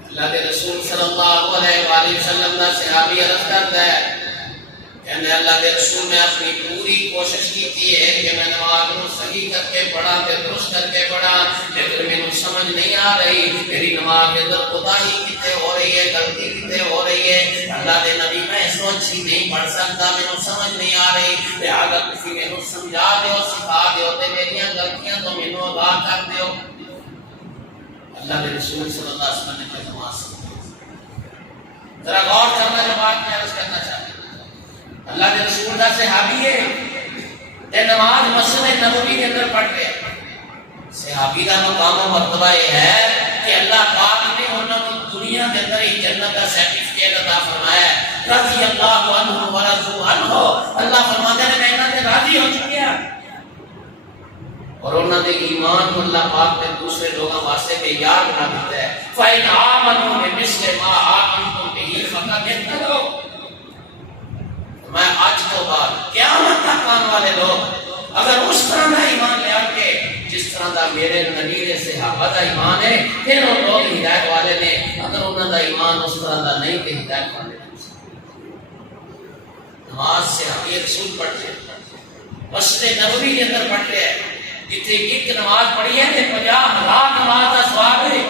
اللہ کے رسول صلی اللہ علیہ وآلہ وسلم کا صحابی عرض کرتا ہے کہ اللہ کے رسول نے اپنی پوری کوشش کی ہے کہ میں نماز کو صحیح کر کے پڑھا، درست کر کے پڑھا، لیکن میں سمجھ نہیں آ رہی میری نماز کے اندر کوتاہی کتنے ہو رہی ہے، غلطی کتنے ہو رہی ہے، اللہ کے نبی میں اس کو اچھی نہیں پڑھ سکتا، میں سمجھ نہیں آ رہی، لہٰذا کسی میں سمجھا دیو، سکھا دیو، تے میری غلطیاں تو میں آگاہ کر دیو۔ اللہ کے رسول صلی اللہ علیہ وسلم نے نماز ذرا غور کرنا، جو بات میں عرض کرنا چاہتا ہوں، اللہ کے رسول کا صحابی ہے، تے نماز مسجد نبوی کے اندر پڑھ رہے ہیں، صحابی کا مقام و مرتبہ یہ ہے کہ اللہ پاک نے انہوں کو دنیا کے اندر ہی جنت کا سرٹیفکیٹ عطا فرمایا ہے، رضی اللہ عنہ ورضوا عنہ، اللہ فرماتے ہیں میں انہوں سے راضی ہو چکیا، اور انہوں نے ایمان کو اللہ پاک نے دوسرے لوگوں واسطے میں یاد نہ دیتا ہے، فَإِنْ آمَنُوا بِمِثْلِ مَا آمَنْتُمْ بِهِ فَقَدِ اهْتَدَوْا، میں آج تو بعد قیامت تک آنے والے لوگ اگر اس طرح کا ایمان لے آ کے جس طرح کا میرے نبی نے صحابہ کا ایمان ہے، پھر وہ لوگ ہدایت والے نے، اگر انہوں کا ایمان اس طرح کا نہیں کہ ہدایت والے نے۔ نماز سے ہم یہ رسول پڑھتے ہیں، مسجد نبوی کے اندر پڑھتے ہیں، جتنے ایک نماز پڑھی ہے 50,000 نماز کا ثواب ہے،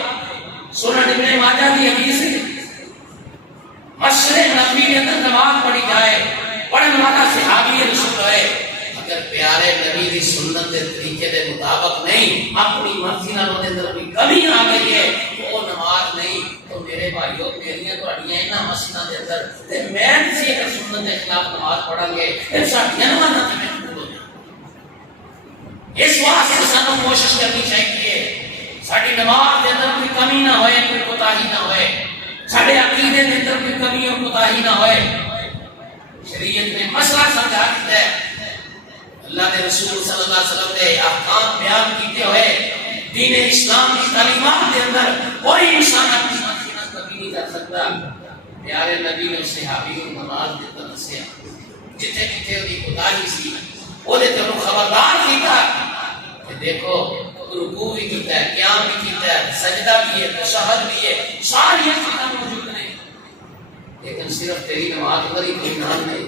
سنن ابن ماجہ کی حدیث ہے، مسجد نبوی کے اندر نماز پڑھی جائے، پڑھنے والا صحابی رسول ہے، اگر پیارے نبی کی سنت کے طریقے کے مطابق نہیں، اپنی مرضی نال اودے اندر کوئی کمی آ گئی ہے تو وہ نماز نہیں، تو میرے بھائیو میریاں تہاڈیاں انہاں مسجداں دے اندر تے میں کسی اگر سنت کے خلاف نماز پڑھاں گے پھر ساڈیاں نمازاں تے قبول ہو جائیں۔ اس واسطے سانوں کوشش کرنی چاہیے ساڈی نماز کے اندر کوئی کمی نہ ہوئے، کوئی کوتاہی نہ ہوئے، ساڈے عقیدے کے اندر کوئی کمی اور کوتاہی نہ ہوئے۔ شریعت نے مسئلہ سمجھا دیتا ہے، اللہ کے رسول صلی اللہ علیہ وسلم نے احکام بیان کیتے ہوئے دین اسلام کی تعلیمات کے اندر کوئی انسان اپنی مرضی نہ کبھی نہیں کر سکتا۔ پیارے نبی نے صحابی کو نماز کے اندر دسیا، جتنے کتنے دی کوتاہی سی وہ تے انہوں خبردار کیتا کہ دیکھو رکوع بھی کیتا ہے، قیام بھی کیتا ہے، سجدہ بھی ہے، تشہد بھی ہے، ساری چیزاں موجود ہیں، لیکن صرف تیری نماز اندر ہی کوئی نام نہیں،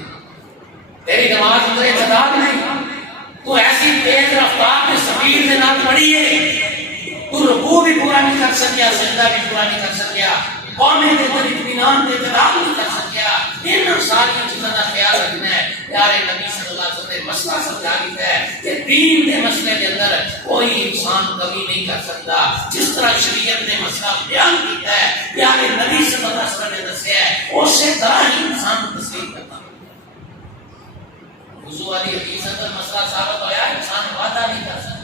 تیری نماز اندر اعتدال نہیں، تو ایسی تیز رفتار میں سبیل میں نہ پڑی ہے، تو رکوع بھی پورا نہیں کر سکیا، سجدہ بھی پورا نہیں کر سکیا، قومیں کے اندر اطمینان اعتدال نہیں کر سکیا، ان ساری چیزوں کا خیال دین کے مسئلے کے اندر کوئی انسان کمی نہیں کر سکتا. جس طرح شریعت نے مسئلہ بیان کیا ہے، پیارے نبی صلی اللہ علیہ وسلم نے دسیا ہے، اسی طرح ہی انسان تسلیم کرتا. وضو والی حدیث کا مسئلہ ثابت ہوا ہے، انسان وعدہ نہیں کر سکتا.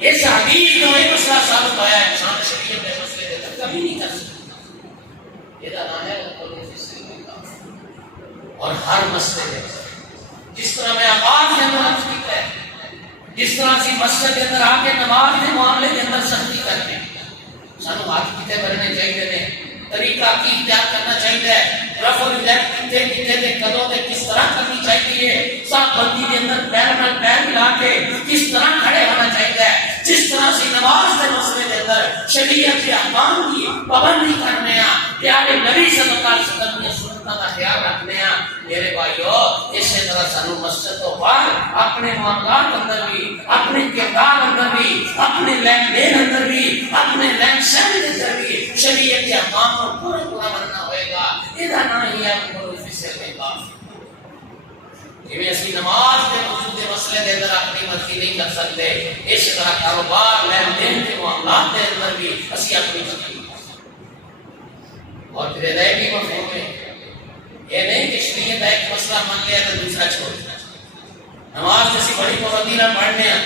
اس حدیث کا یہ مسئلہ ثابت ہوا ہے، انسان شریعت کے مسئلے کے اندر کمی نہیں کر سکتا. یہ نام ہے اور ہر مسئلے کے جس طرح میں آواز کے اندر ہے، جس طرح سی مسجد کے اندر آ کے نماز کے معاملے کے اندر سختی کرتے ہیں، سانو ہاتھ کتنے بھرنے چاہیے نے، طریقہ کی اختیار کرنا چاہیے، رفع الیدین کتنے کتنے تے کدوں تے کس طرح کرنی چاہیے، صاف بندی کے اندر پیر نال پیر ملا کے کس طرح کھڑے ہونا چاہیے. جس طرح سے نماز کے مسئلے کے اندر شریعت کے احکام کی پابندی کرنے ہیں، پیارے نبی صلی اللہ علیہ وسلم کی سنتوں کا خیال رکھنے ہیں. میرے بھائیو، اسی طرح سانو مسجد تو باہر اپنے معاملات اندر بھی، اپنے کردار اندر بھی، اپنے لین دین اندر بھی، اپنے رہن سہن کے اندر بھی شریعت کے احکام کو پورا پورا ماننا ہوئے گا. یہ نام ہی ہے کہ اسی نماز کے وضو کے مسئلے کے اندر اپنی مرضی نہیں کر سکتے، اس طرح کاروبار لین دین کے معاملات کے اندر بھی اسی اپنی مرضی نہیں کر سکتے. اور پھر رہ بھی مفہوم ہے، یہ نہیں کہ شریعت ایک مسئلہ مان لیا تو دوسرا چھوڑ دیا. نماز جیسی بڑی پابندی نہ پڑھنے ہیں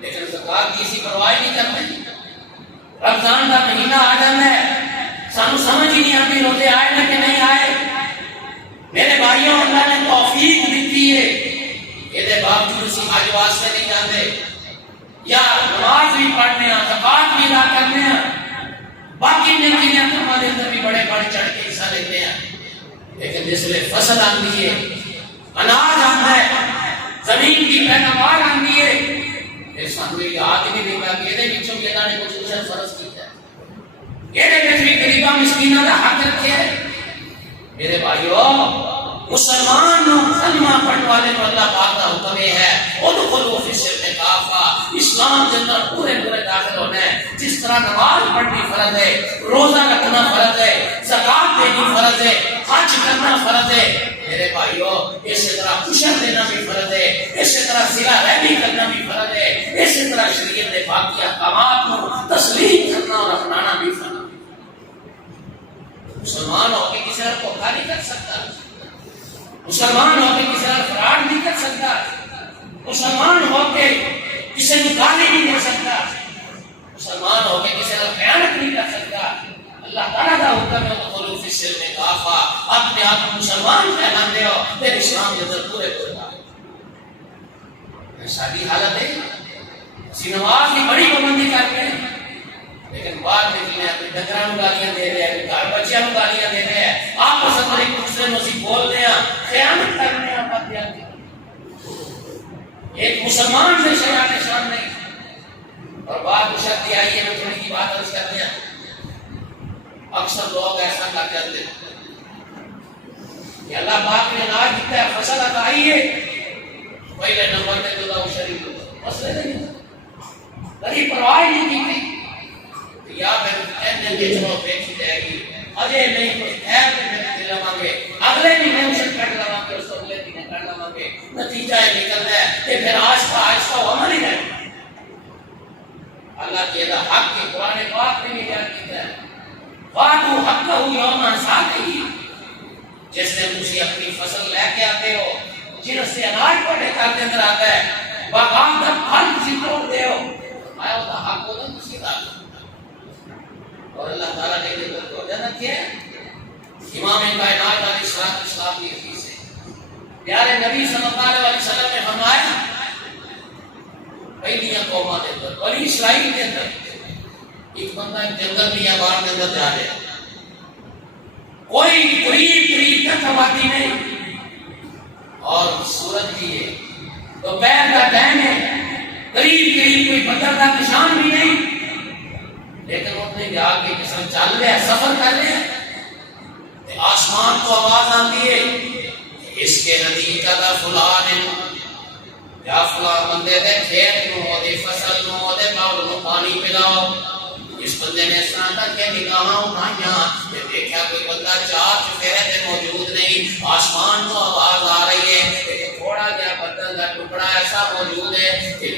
لیکن زکات کی اسی پرواہ نہیں کرتے. رمضان کا مہینہ آ جانا ہے، سانو سمجھ ہی نہیں آتی روزے آئے نہ کہ نہیں آئے. میرے بھائیوں، اللہ نے توفیق دیتی ہے، یہ باوجود اسی حج واسطے نہیں جاتے یا نماز بھی پڑھنے ہیں، زکات بھی ادا کرنے ہیں، باقی نیکیاں ہمارے اندر بھی بڑے بڑھ چڑھ کے حصہ لیتے ہیں. لیکن جس لئے فصل آتی ہے، اناج آتا ہے، زمین کی پیداوار آتی ہے، یہ سانو یاد ہی نہیں رہتا کہ یہ بچوں کی اللہ نے کچھ دوسرا فرض کیا ہے، یہ بھی غریباں مسکیناں کا حق رکھے ہے. میرے بھائیو، مسلمان کلمہ پڑھنے والے کو اللہ پاک کا حکم ہے ادخلوا فی السلم کافہ، اسلام کے اندر پورے پورے داخل ہونا ہے. جس طرح نماز پڑھنی فرض ہے، روزہ رکھنا فرض ہے، زکات دینی فرض ہے، حج کرنا فرض ہے، میرے بھائیو اسی طرح عشر دینا بھی فرض ہے، اسی طرح صلہ رحمی کرنا بھی فرض ہے، اسی طرح شریعت کے باقی احکامات کو تسلیم کرنا اور اپنانا بھی فرض ہے. مسلمان ہو کے کسی کو دھوکہ نہیں کر سکتا، مسلمان ہو کے کسی کا فراڈ نہیں کر سکتا، مسلمان ہو کے کسی کو گالی نہیں دے سکتا، مسلمان ہو کے کسی کا خیانت نہیں کر سکتا. اللہ تعالیٰ کا حکم ہے ادخلوا فی السلم کافہ، اپنے آپ کو مسلمان کہلاتے ہو پھر اسلام کے اندر پورے پورے ساری حالت ہے. اسی نماز کی بڑی پابندی کرتے ہیں لیکن بعد میں کہیں اپنے ڈنگراں کو گالیاں دے رہے ہیں، گھر بچیاں کو گالیاں دے رہے ہیں، آپس میں ایک دوسرے کو اسی بول رہے ہیں، خیانت کر رہے ہیں. بات یاد ایک مسلمان سے شیطان نشان نہیں. اور بات شرطی آئی ہے، میں تھوڑی کی بات عرض کرتے ہیں. اکثر لوگ ایسا کر جاتے ہیں کہ اللہ پاک نے اناج دیتا ہے، فصل اگائی ہے، پہلے نمبر پہ جو تھا وہ شریک ہوتا مسئلے نہیں تھا، کبھی پرواہ نہیں کی یا پھر ایسے بیچنوں بیچی جائے گی، اجے نہیں کچھ خیر میں دل لگاؤں گے، اگلے مہینے اسے کٹ لگاؤں گے، اس کو اگلے مہینے کٹ لگاؤں گے، نتیجہ یہ نکلتا ہے کہ پھر آہستہ آہستہ وہ عمل ہی رہے. اللہ کی ادا حق کی قرآن پاک میں یہ بیان کیا ہے، وَآتُوا حَقَّهُ يَوْمَ حَصَادِهِ. جس دن تسی اپنی فصل لے کے آتے ہو، جن سے اناج پڑے گھر کے اندر آتا ہے، باغات کا پھل تسی توڑ دے ہو، آیا ہوتا حق ہوتا تسی دا. اور اللہ تعالیٰ نے یہ کو جنت کیا ہے. امام کائنات علیہ السلام کی حدیث ہے، پیارے نبی صلی اللہ علیہ وسلم نے فرمایا پہلیاں قوموں کے اندر، بنی اسرائیل کے اندر ایک بندہ جنگل بیابان کے اندر جا رہا ہے، کوئی قریب تک آبادی نہیں اور سورج بھی ہے، دوپہر کا ٹائم ہے، قریب کوئی بدر کا نشان بھی نہیں، لیکن وہ اپنے جا کے جسم چل رہے ہیں، سفر کر رہے ہیں، آسمان کو آواز آتی ہے اس کے ندی کا دا فلان یا فلان بندے دے کھیت نو دے فصل نو دے باغ نو پانی پلاؤ. اس بندے نے سنا کہ نگاہاں اٹھائیاں تے دیکھا کوئی بندہ چار چفیرے تے موجود نہیں. آسمان کو آواز آ رہی ہے کہ تھوڑا جہا بدل کا ٹکڑا ایسا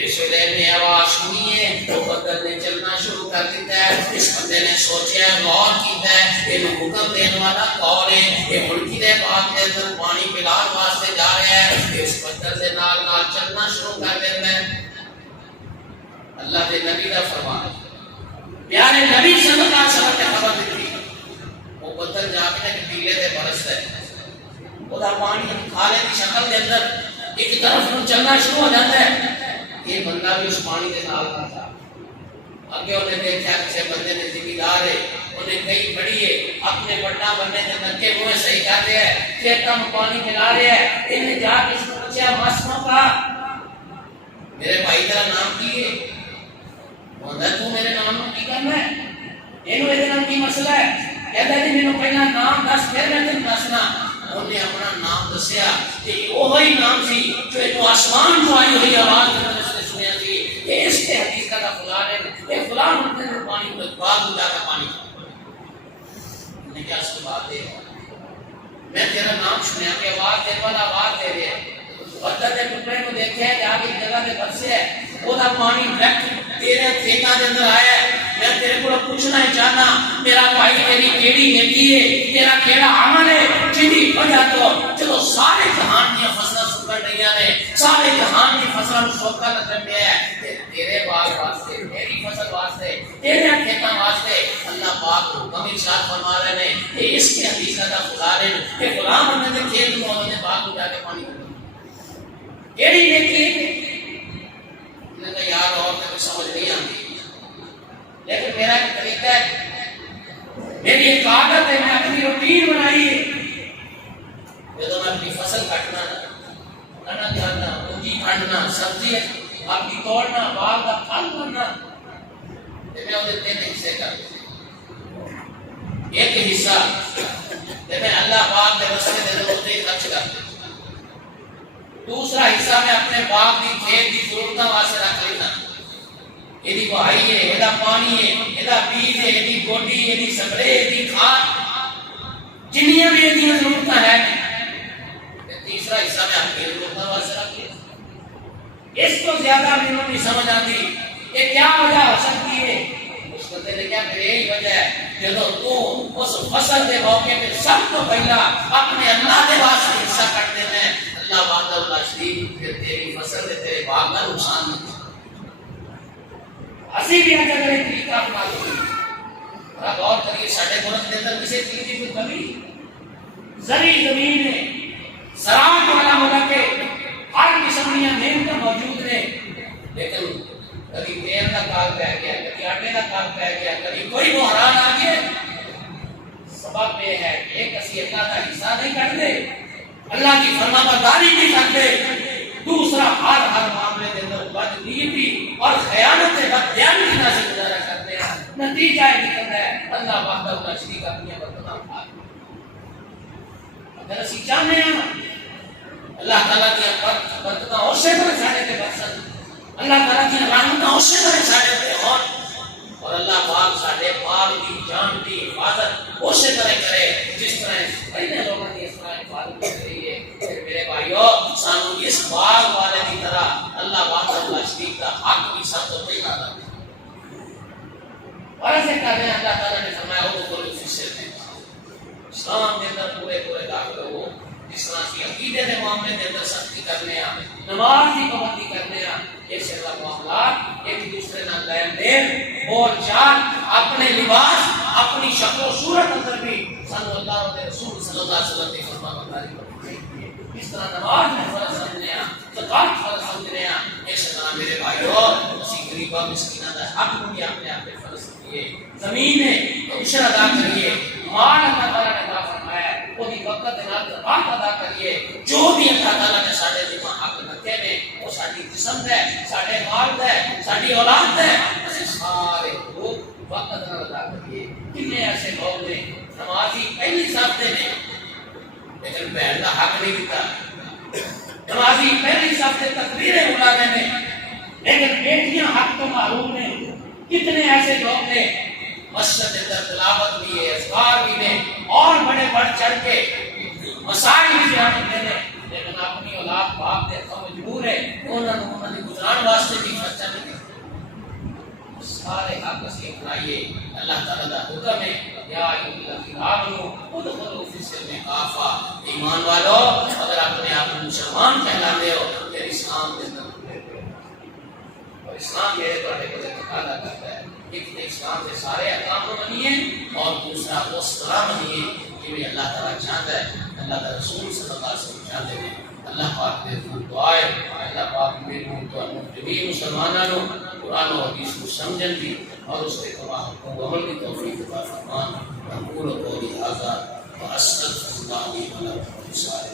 جس ویلے نے آواز سنی ہے تو بدل نے چلنا شروع کر دیتا ہے. اس بندے نے سوچا ہے، غور کیتا ہے، یہ حکم دینے والا کون ہے؟ یہ ملکی دے باغ کے اندر پانی پلان واسطے جا رہا ہے. اس بدل سے نال نال چلنا شروع کر دیتا ہے. اللہ کے نبی کا فرمان ہے، پیارے نبی صلی اللہ علیہ وسلم نے خبر دی وہ بدل جا کے پیلے تے برستا ہے. وہ پانی کھالے کی شکل کے اندر ایک طرف نو چلنا شروع ہو جاتا ہے. یہ بندہ بھی اس پانی کے نال تھا. اگے انہیں دیکھا کسی بندے نے ذمہ ہے، انہیں کئی بڑی ہے، اپنے بڑا بننے کے نکے منہ صحیح کرتے ہیں، کھیتوں میں پانی ملا رہے ہیں. انہیں جا کے اس کو پوچھا، ماسموں کا میرے بھائی تیرا نام کی ہے؟ بندہ تو میرے نام میں کی کرنا ہے؟ انہوں نے نام کی مسئلہ ہے. کہتا ہے جی میں پہلا نام دس پھر میں تم دسنا. انہوں نے اپنا نام دسیا کہ وہی نام سی جو آسمان کو آئی ہوئی آواز نے سنیا تھی کہ اس کے حدیث کا فلان ہے، یہ فلان ہوتے ہیں پانی کو باغ میں جا کر پانی نے کیا اس کی بات ہے، میں تیرا نام سنیا کہ آواز دے والا آواز دے رہے ہیں. پتھر کے ٹکڑے کو دیکھے کہ آگے جگہ کے برسے ہے، وہ پانی ڈائریکٹ تیرے کھیتاں کے اندر آیا ہے. میں تیرے کو پوچھنا ہی چاہنا میرا بھائی تیری کیڑی نیکی ہے، تیرا کیڑا عمل ہے جن کی وجہ تو چلو سارے جہان کی فصلیں سکڑ رہی ہیں، سارے جہان کی فصلوں سوکھا لگن پہ ہے. تیرے باغ واسطے، تیری فصل واسطے، تیرے کھیتاں واسطے اللہ پاک حکم ارشاد فرما رہے ہیں کہ اس کے حدیث کا خدا نے کہ غلام بننے کے کھیت میں انہوں نے باغ میں جا کے پانی کیڑی نیکی نے کہا یار اور تمہیں سمجھ نہیں آتی، لیکن میرا ایک طریقہ ہے، میری ایک عادت ہے، میں اپنی روٹین بنائی ہے. جب میں اپنی فصل کٹنا کھانا جاننا، پونجی کھاننا، سبزی آپ کی توڑنا، باغ کا پھل بننا، میں انہیں 3 حصے کر ایک حصہ میں اللہ پاک کے رستے کے ضرورتیں خرچ کر دیں، دوسرا حصہ میں اپنے باغ کی کھیت کی ضرورتوں واسطے رکھ لینا. یہ بہائی ہے، یہ پانی ہے، یہ بیج ہے، یہ گوڈی، یہ سپرے، یہ کھاد، جنیاں بھی یہ ضرورتیں ہیں. تیسرا حصہ میں اپنی ضرورتوں واسطے رکھ لینا. اس کو زیادہ میرے نہیں سمجھ آتی کہ کیا وجہ ہو سکتی ہے. اس بندے نے کیا کہ یہی وجہ ہے جب تو اس فصل کے موقع پہ سب تو پہلا اپنے اللہ کے واسطے حصہ کٹ دینا ہے. اللہ وعدہ اللہ شریف پھر تیری فصل ہے، تیرے باغ کا نقصان نہیں. اسی بھی اگر ایک طریقہ اپنا لیں، غور کریے ساڑھے ملک کے اندر کسی چیز کی کوئی کمی زرعی زمین ہے، زراعت والا ملک ہے، ہر قسم کی نعمتیں موجود ہیں، لیکن کبھی تیل کا کال پہ گیا، کبھی آٹے کا کال پہ گیا، کبھی کوئی بحران آ گیا. سبب یہ ہے کہ ایک اسی اللہ کا حصہ نہیں کرتے، اللہ کی فرما برداری نہیں کرتے، دوسرا ہر معاملے کے اندر بدنیتی اور خیانت سے بددیانتی سے گزارا کرتے ہیں. نتیجہ یہ نکلتا ہے اللہ وحدہ لا شریک اپنی برتنا اٹھا. اگر اسی چاہتے ہیں اللہ تعالیٰ کی برتنا اسی طرح ساڑھے کے برسن، اللہ تعالیٰ کی رحمتیں اسی طرح ساڑھے پہ اور اللہ پاک ساڑھے پاک کی جان کی حفاظت اسی طرح کرے جس طرح پہلے لوگوں کی اس طرح حفاظت کر رہی ہے. میرے بھائیو سانو اس باغ والے کی طرح اللہ وحدہ لا شریک کا حق بھی سب تو پہلا ادا کرنا. اور ایسے کر رہے ہیں اللہ تعالیٰ نے فرمایا وہ کوئی فیصد ہے اسلام کے اندر پورے داخل ہو. جس طرح کی عقیدے کے معاملے کے اندر سختی کرنے ہیں، نماز کی پابندی کرنے ہیں، یہ سارا معاملات ایک دوسرے نہ لین دین بول چال، اپنے لباس، اپنی شکل و صورت اندر بھی صلی اللہ علیہ رسول صلی اللہ علیہ وسلم کی فرما برداری کریں. اس طرح نماز میں فرض سمجھنے ہیں، زکات فرض سمجھنے ہیں. اس طرح میرے بھائیو اسی غریباں مسکیناں کا حق بھی اپنے آپ پہ فرض کیے. زمین ہے تو عشر ادا کریے، مال اللہ تعالیٰ نے عطا فرمایا ہے وہ بھی وقت نال زکات ادا کریے. جو بھی اللہ تعالیٰ نے ساڈے ذمہ حق رکھے نے وہ ساری جسم ہے، ساڈے مال ہے، ساری اولاد ہے، اسے سارے لوگ وقت نال ادا کریے. کتنے ایسے لوگ نے نمازی پہلی صف دے نے لیکن بہن کا حق نہیں دیتا، نمازی پہلی صف سے تکبیریں اڑا رہے ہیں لیکن بیٹیاں حق تو معلوم ہیں. کتنے ایسے لوگ نے مسجد اندر تلاوت بھی ہے، اذکار بھی ہے اور بڑے بڑھ چڑھ کے مسائل بھی بیان کرتے ہیں، لیکن اپنی اولاد باپ دے مجبور ہے انہوں نے گزران واسطے بھی سارے حق سے اپنائیے. اللہ تعالیٰ کا حکم ہے یا ایھا الذین آمنوا ادخلوا فی السلم کافہ. ایمان والو اگر اپنے آپ کو مسلمان کہلاتے ہو پھر اسلام کے اندر اور اسلام میرے بڑے بڑے تقاضا کرتا ہے. ایک اسلام کے سارے احکام کو منیے اور دوسرا اس طرح منیے کہ اللہ تعالیٰ چاہتا ہے, اللہ کا رسول صلی اللہ علیہ وسلم چاہتے ہیں. اللہ پاک دے دعائے اللہ پاک میرے تمام مسلمانوں قرآن و حدیث کو سمجھن بھی اور اس کے تمام عمل کی توفیق عطا فرمان. اقول قولی ھذا واستغفر اللہ لي ولكم.